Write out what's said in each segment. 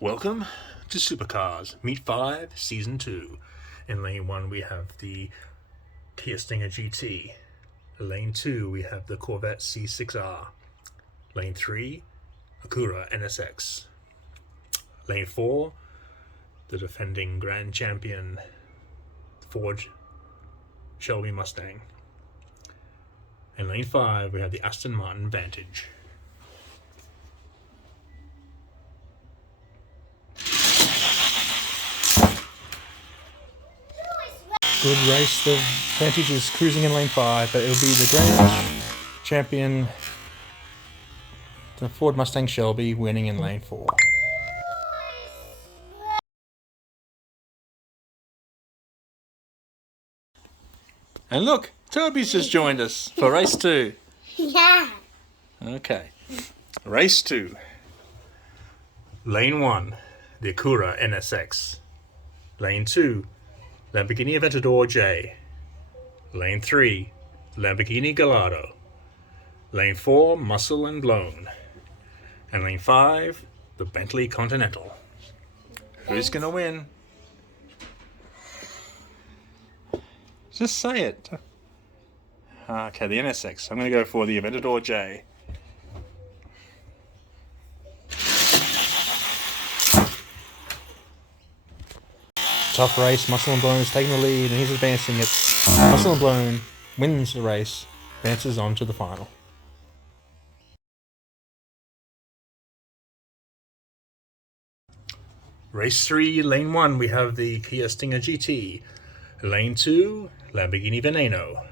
Welcome to Supercars Meet 5 Season 2. In Lane 1 we have the Kia Stinger GT. In Lane 2 we have the Corvette C6R. Lane 3, Acura NSX. Lane 4, the defending Grand Champion Ford Shelby Mustang. In Lane 5 we have the Aston Martin Vantage. Good race. The Vantage is cruising in lane 5, but it'll be the Grand Champion, the Ford Mustang Shelby, winning in lane 4. And look, Toby's just joined us for race 2. Yeah. Okay. Race 2. Lane 1, the Acura NSX. Lane 2, Lamborghini Aventador J. Lane 3, Lamborghini Gallardo. Lane 4, Muscle and Blown. And lane 5, the Bentley Continental. Who's going to win? Just say it. Okay, the NSX. I'm going to go for the Aventador J. Tough race. Muscle and Blown is taking the lead, and he's advancing it. Muscle and Blown wins the race, advances on to the final. Race 3, lane 1, we have the Kia Stinger GT. Lane 2, Lamborghini Veneno.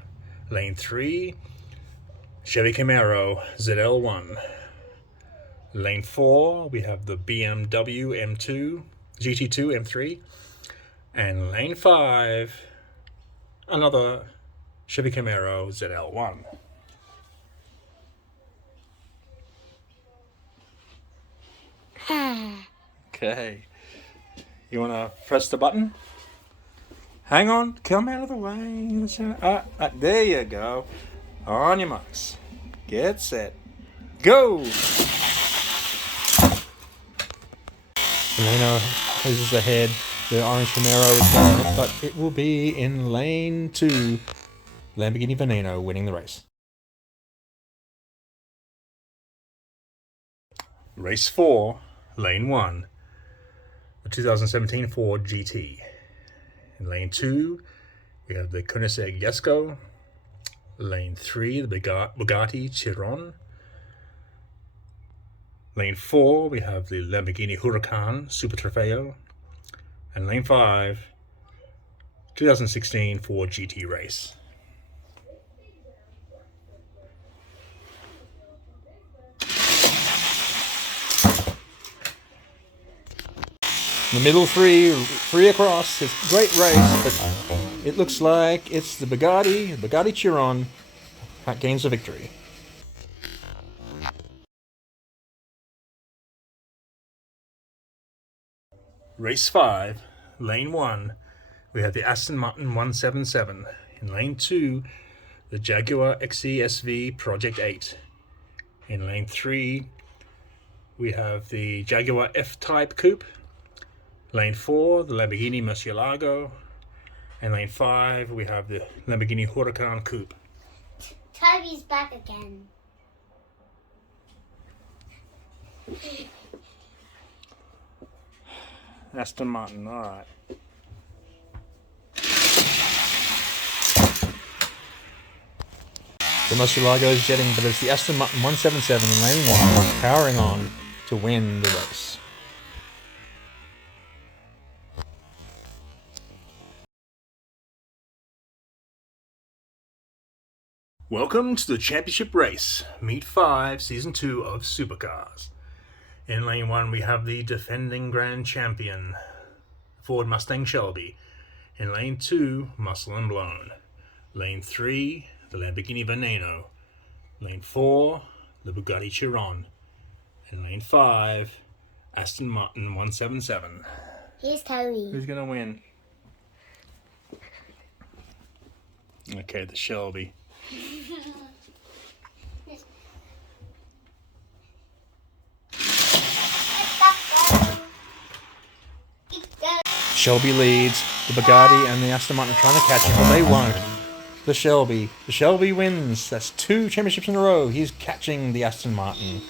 Lane 3, Chevy Camaro ZL1. Lane 4, we have the BMW M2, GT2 M3. And lane 5, another Chevy Camaro ZL1. Okay. You want to press the button? Hang on. Come out of the way. There you go. On your marks. Get set. Go! Veneno is ahead. The orange Camaro is going, but it will be in lane 2. Lamborghini Veneno winning the race. Race 4, lane 1. The 2017 Ford GT. In lane 2, we have the Koenigsegg Jesko. Lane 3, the Bugatti Chiron. Lane 4, we have the Lamborghini Huracan Super Trofeo. And lane 5, 2016 Ford GT race. The middle three across. It's a great race, but it looks like it's the Bugatti Chiron that gains the victory. Race 5, lane 1, we have the Aston Martin 177. In lane 2, the Jaguar XE-SV Project 8. In lane 3, we have the Jaguar F-Type Coupe. Lane 4, the Lamborghini Murcielago. And lane 5, we have the Lamborghini Huracan Coupe. Toby's back again. Aston Martin, alright. The Murcielago is jetting, but it's the Aston Martin 177 in lane 1 powering on to win the race. Welcome to the championship race, Meet 5, Season 2 of Supercars. In lane 1 we have the defending Grand Champion, Ford Mustang Shelby. In lane 2, Muscle and Blown. Lane 3, the Lamborghini Veneno. Lane 4, the Bugatti Chiron. And lane 5, Aston Martin 177. Here's Toby. Who's going to win? Okay, the Shelby. Shelby leads. The Bugatti and the Aston Martin are trying to catch him, but they won't. The Shelby wins. That's 2 championships in a row. He's catching the Aston Martin.